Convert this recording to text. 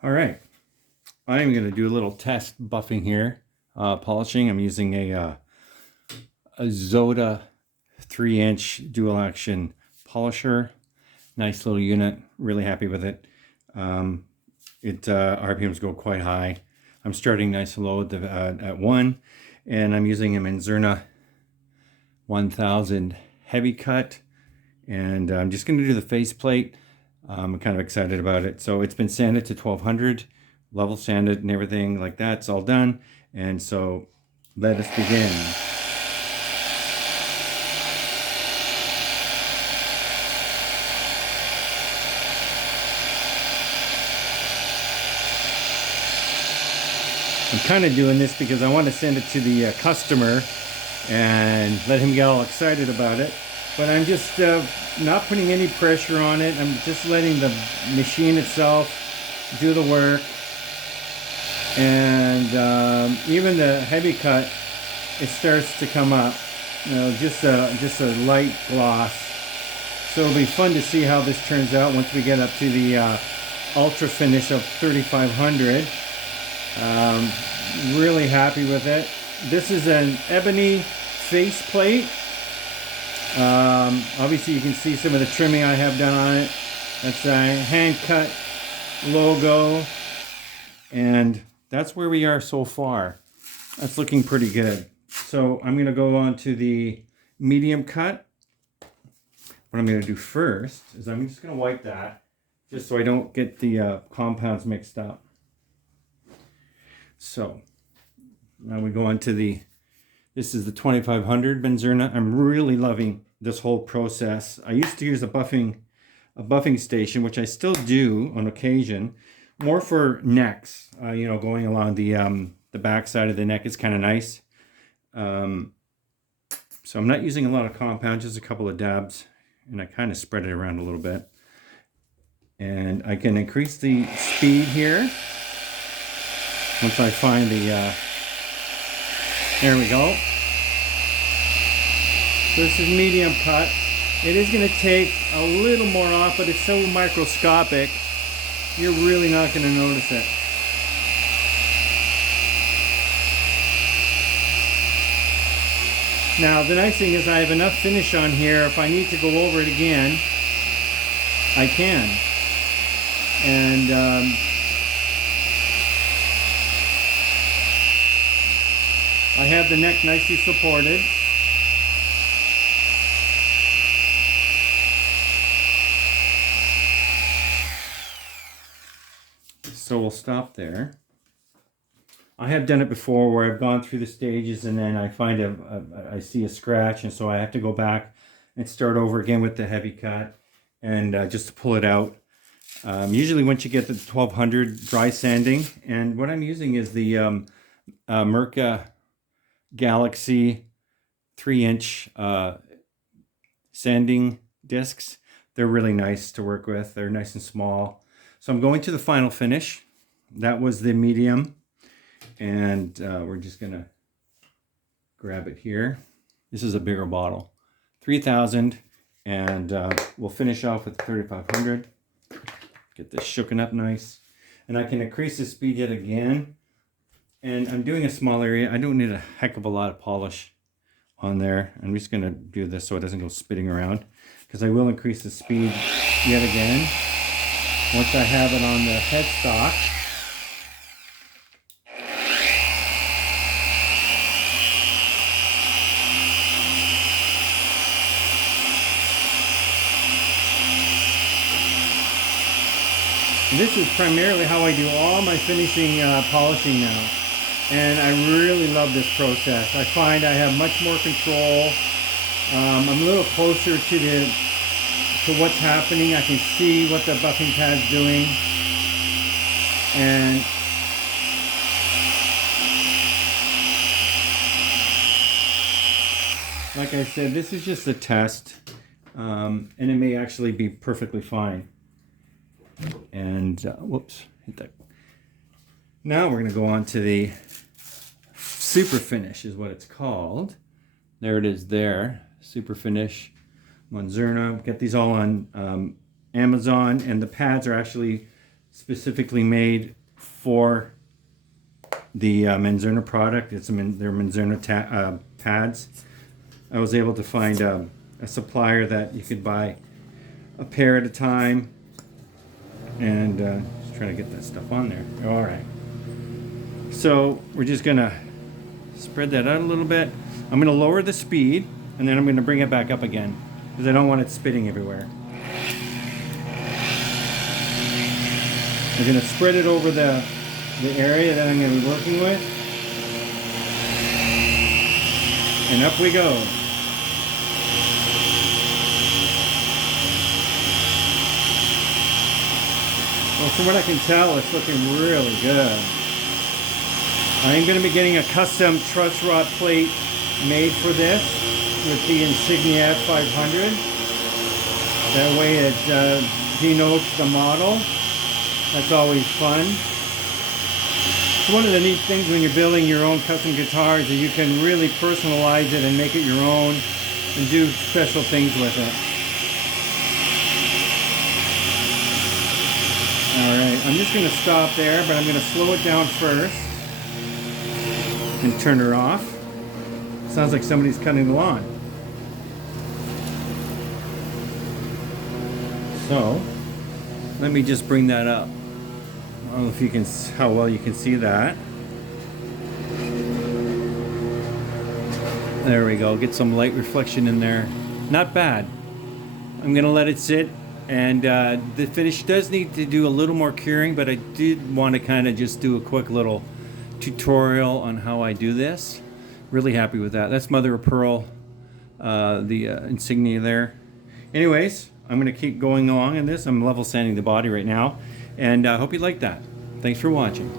All right, I'm going to do a little test buffing here, polishing. I'm using a Zoda 3-inch dual action polisher. Nice little unit, really happy with it. RPMs go quite high. I'm starting nice and low at 1, and I'm using a Menzerna 1000 heavy cut, and I'm just going to do the faceplate. I'm kind of excited about it. So it's been sanded to 1200, level sanded and everything like that. It's all done. And so let us begin. I'm kind of doing this because I want to send it to the customer and let him get all excited about it. But I'm just not putting any pressure on it. I'm just letting the machine itself do the work. And even the heavy cut, it starts to come up. You know, just a light gloss. So it'll be fun to see how this turns out once we get up to the ultra finish of 3500. Really happy with it. This is an ebony faceplate. Obviously you can see some of the trimming I have done on it. That's a hand cut logo, and that's where we are so far. That's looking pretty good. So I'm going to go on to the medium cut. What I'm going to do first is I'm just going to wipe that just so I don't get the compounds mixed up. So now we go on to this is the 2500 Menzerna. I'm really loving this whole process. I used to use a buffing station, which I still do on occasion, more for necks. You know, going along the back side of the neck is kind of nice. So I'm not using a lot of compound, just a couple of dabs, and I kind of spread it around a little bit. And I can increase the speed here once I find the there we go. So this is medium cut. It is going to take a little more off, but it's so microscopic, you're really not going to notice it. Now, the nice thing is I have enough finish on here. If I need to go over it again, I can. And I have the neck nicely supported. So we'll stop there. I have done it before where I've gone through the stages and then I find I see a scratch, and so I have to go back and start over again with the heavy cut and just to pull it out. Usually once you get the 1200 dry sanding, and what I'm using is the Mirka Galaxy 3-inch sanding discs. They're really nice to work with. They're nice and small. So I'm going to the final finish. That was the medium, and we're just gonna grab it here. This is a bigger bottle, 3000, and we'll finish off with 3500. Get this shooken up nice, and I can increase the speed yet again. And I'm doing a small area. I don't need a heck of a lot of polish on there. I'm just going to do this so it doesn't go spitting around, because I will increase the speed yet again once I have it on the headstock. And this is primarily how I do all my finishing polishing now. And I really love this process. I find I have much more control. I'm a little closer to what's happening. I can see what the buffing pad's doing. And like I said, this is just a test. And it may actually be perfectly fine. And whoops, hit that. Now we're going to go on to the super finish, is what it's called. There it is there, super finish, Menzerna. Get these all on Amazon, and the pads are actually specifically made for the Menzerna product. It's their Menzerna pads. I was able to find a supplier that you could buy a pair at a time, and just trying to get that stuff on there. All right. So we're just gonna spread that out a little bit. I'm gonna lower the speed, and then I'm gonna bring it back up again because I don't want it spitting everywhere. I'm gonna spread it over the area that I'm gonna be working with, and up we go. Well, from what I can tell, it's looking really good. I'm going to be getting a custom truss rod plate made for this with the Insignia 500. That way it denotes the model. That's always fun. It's one of the neat things when you're building your own custom guitars, that you can really personalize it and make it your own and do special things with it. Alright, I'm just going to stop there, but I'm going to slow it down first and turn her off. Sounds like somebody's cutting the lawn. So, let me just bring that up. I don't know if you can, how well you can see that. There we go, get some light reflection in there. Not bad. I'm going to let it sit. And the finish does need to do a little more curing, but I did want to kind of just do a quick little tutorial on how I do this. Really happy with that. That's mother of pearl, the insignia there. Anyways, I'm going to keep going along in this. I'm level sanding the body right now, and I hope you like that. Thanks for watching.